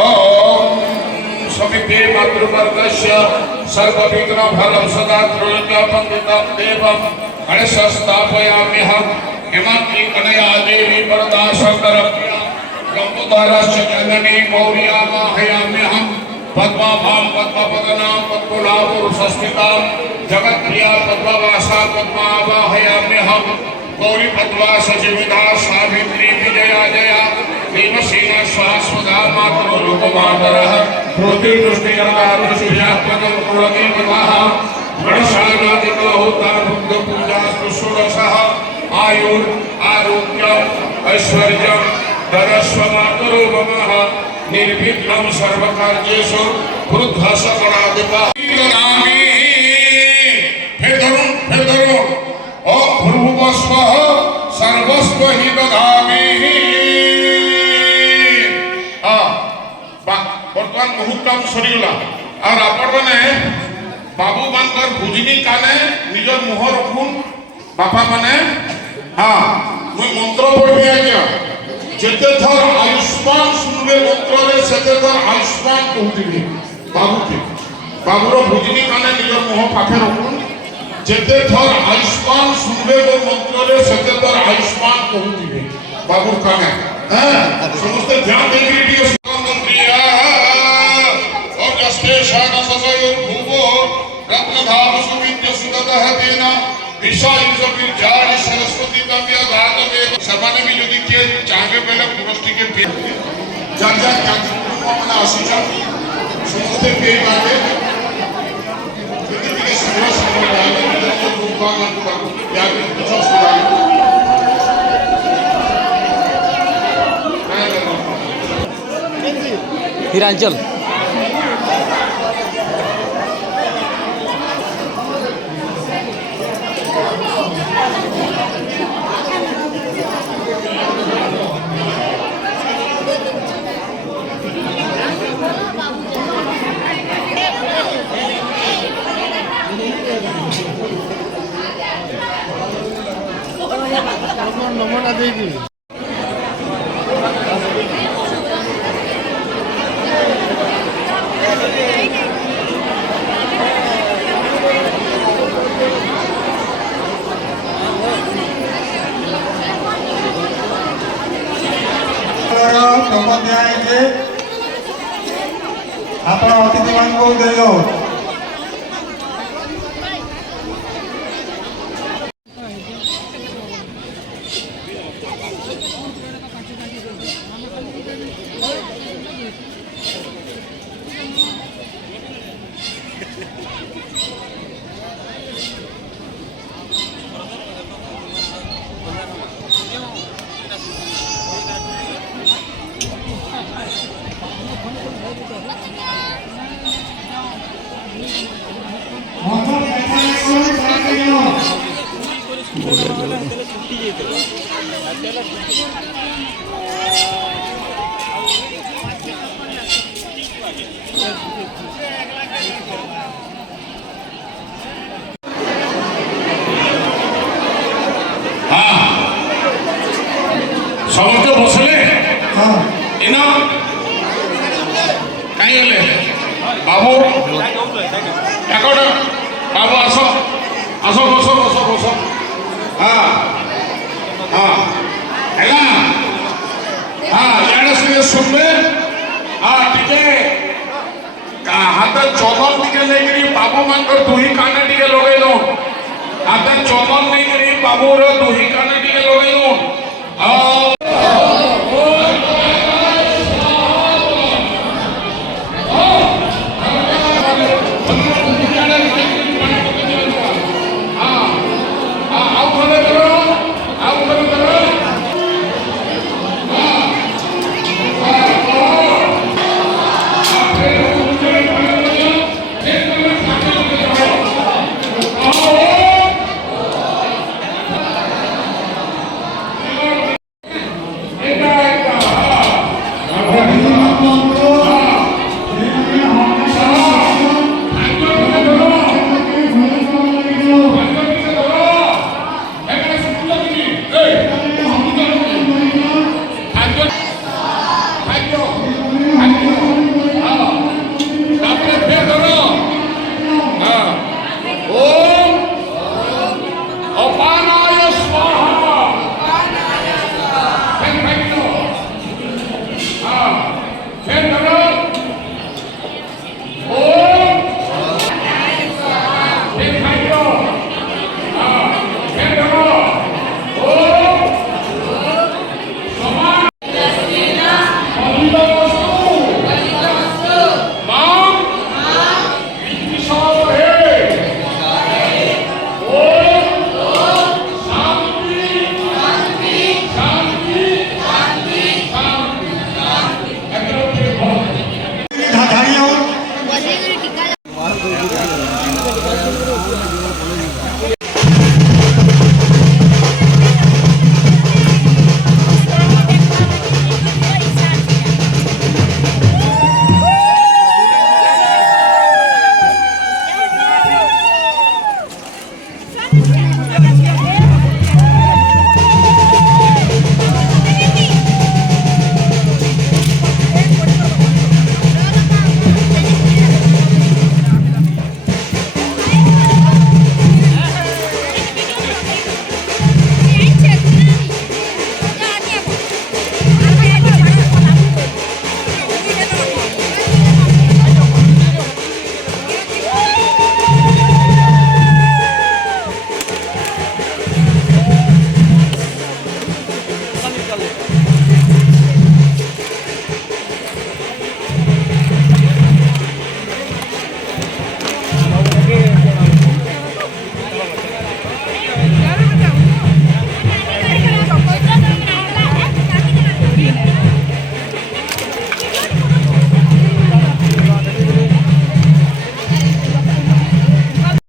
ओम समिते मातृवर्गस्य सर्वविघ्नफलं सदा त्रिलोक्यवन्दितं देवं गणेशस्थापयाम्यहं हिमवन्तीकनया देवी वरदा शङ्करप्रिया लम्बोदरस्य जननी मौर्यामाहयाम्यहं पद्माभां पद्मपदनां पद्मनाभपुरुषस्मितां जगत्प्रिया पद्मवासा पद्मावाहयाम्यहं गौरी पद्मा सजीविता सावित्री विजया जया देवसेना शाश्वता मातरो लोकमातरः प्रतिदृष्टिकर्तारुषुभ्यात्मकं कुलके विवाह गणेशानादिको होतारुद्रपूजास्तु षोडशः आयुर् आरोग्यम् ऐश्वर्यं धनस्व मातरो ममः निर्विघ्नं सर्वकार्येषु क्रुद्धः सकलाधिपः फिर धरो ओम भूर्भुवस्वः सर्वस्व हि दधामि। बर्तमान मुहूर्त सरीगला और आपण मैंने बाबू मानकर भुजनी काने निजर मुह रखुन बापा माने हाँ मुई मंत्र पढ़ी आज्ञा जेते थर आयुष्मान सुनबे मंत्र रे सेते थर आयुष्मान कहउथिबे बाबू के बाबूर भुजनी काने निजर मुह पाखे रखुन जेते थर आयुष्मान सुनबे वो मंत्र रे सेते थर आयुष्मान कहउथिबे बाबूर काने हैं समस्त ध्यान देके दियो मंत्रिया और जस्ते शान ससयो भूवो रत्नधाम सुविद्य सुदतः तेना विशायुष विरजान सरस्वती तव्य गातवे सभाने भी यदि के चाहे पहले पुरस्ती के पे जान मन आसीचा समस्त पे बाटे यदि के सेवा समझ आए तो भगवान को या कुछ सुधार हिरांचल नमूना देगी ଆପଣ ଅତିଥି ମାନଙ୍କୁ ଦେଲ समस्त बसले इना कहीं गले बाबू एकड़ बाबू आसो आसो बसो बसो बसो हाँ हाँ है ना हाँ यार से सुनबे हाँ टीके हाथ चौदह टीके लेकरी बाबू मानकर दुही काने टीके लगे लो हाथ चौदह लेकरी बाबू रे दुही काने टीके लगे लो ଫେର ଧର